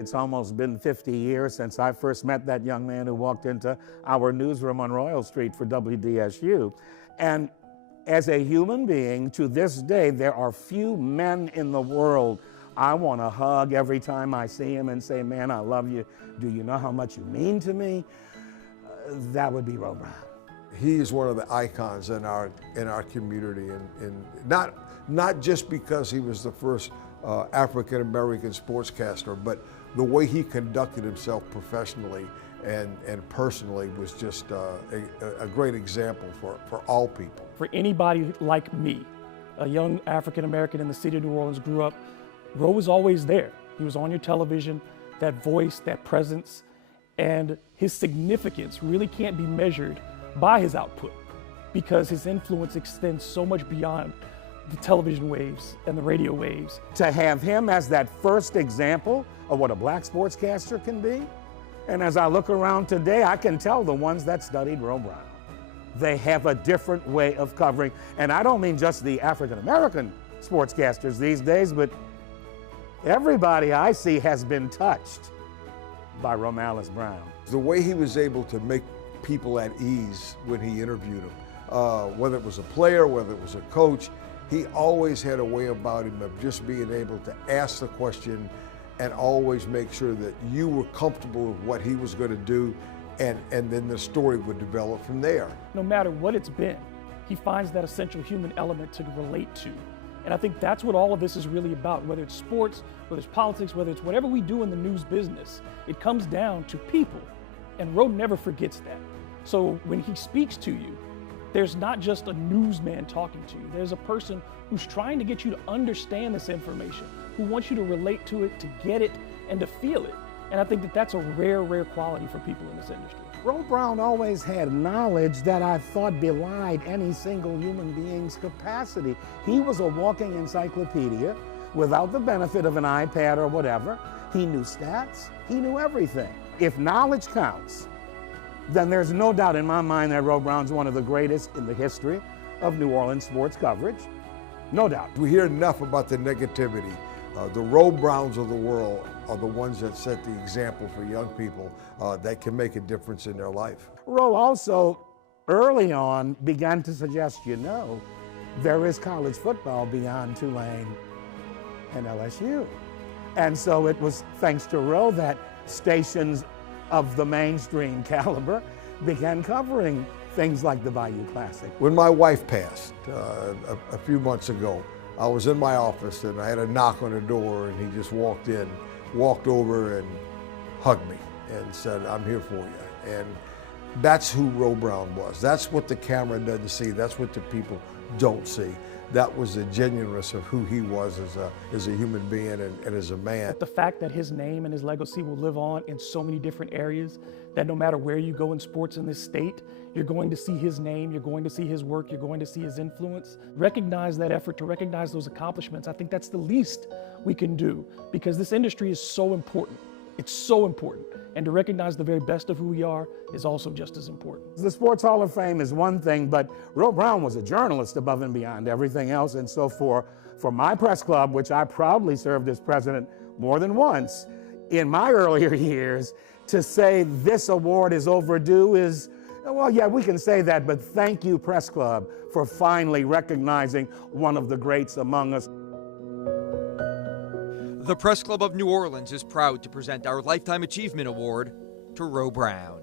It's almost been 50 years since I first met that young man who walked into our newsroom on Royal Street for WDSU. And as a human being, to this day, there are few men in the world I want to hug every time I see him and say, man, I love you. Do you know how much you mean to me? That would be Ro Brown. He is one of the icons in our community, and not just because he was the first African-American sportscaster, but the way he conducted himself professionally and personally was just a great example for all people. For anybody like me, a young African-American in the city of New Orleans, grew up, Ro was always there. He was on your television, that voice, that presence, and his significance really can't be measured by his output because his influence extends so much beyond the television waves and the radio waves. To have him as that first example of what a black sportscaster can be, and as I look around today, I can tell the ones that studied Ro Brown. They have a different way of covering, and I don't mean just the African-American sportscasters these days, but everybody I see has been touched by Romelis Brown. The way he was able to make people at ease when he interviewed them, whether it was a player, whether it was a coach, he always had a way about him of just being able to ask the question and always make sure that you were comfortable with what he was going to do, and then the story would develop from there. No matter what it's been, he finds that essential human element to relate to. And I think that's what all of this is really about, whether it's sports, whether it's politics, whether it's whatever we do in the news business, it comes down to people. And Ro never forgets that. So when he speaks to you, there's not just a newsman talking to you. There's a person who's trying to get you to understand this information, who wants you to relate to it, to get it, and to feel it. And I think that that's a rare, rare quality for people in this industry. Ro Brown always had knowledge that I thought belied any single human being's capacity. He was a walking encyclopedia without the benefit of an iPad or whatever. He knew stats, he knew everything. If knowledge counts, then there's no doubt in my mind that Ro Brown's one of the greatest in the history of New Orleans sports coverage. No doubt. We hear enough about the negativity. The Ro Browns of the world are the ones that set the example for young people that can make a difference in their life. Ro also, early on, began to suggest, there is college football beyond Tulane and LSU. And so it was thanks to Ro that stations of the mainstream caliber began covering things like the Bayou Classic. When my wife passed a few months ago, I was in my office and I had a knock on the door, and he just walked over and hugged me and said, "I'm here for you." And that's who Ro Brown was. That's what the camera doesn't see. That's what the people don't see. That was the genuineness of who he was as a human being and as a man. The fact that his name and his legacy will live on in so many different areas, that no matter where you go in sports in this state, you're going to see his name, you're going to see his work, you're going to see his influence. Recognize that effort, to recognize those accomplishments. I think that's the least we can do, because this industry is so important. It's so important. And to recognize the very best of who we are is also just as important. The Sports Hall of Fame is one thing, but Ro Brown was a journalist above and beyond everything else. And so for my press club, which I proudly served as president more than once in my earlier years, to say this award is overdue is, well, yeah, we can say that, but thank you, Press Club, for finally recognizing one of the greats among us. The Press Club of New Orleans is proud to present our Lifetime Achievement Award to Ro Brown.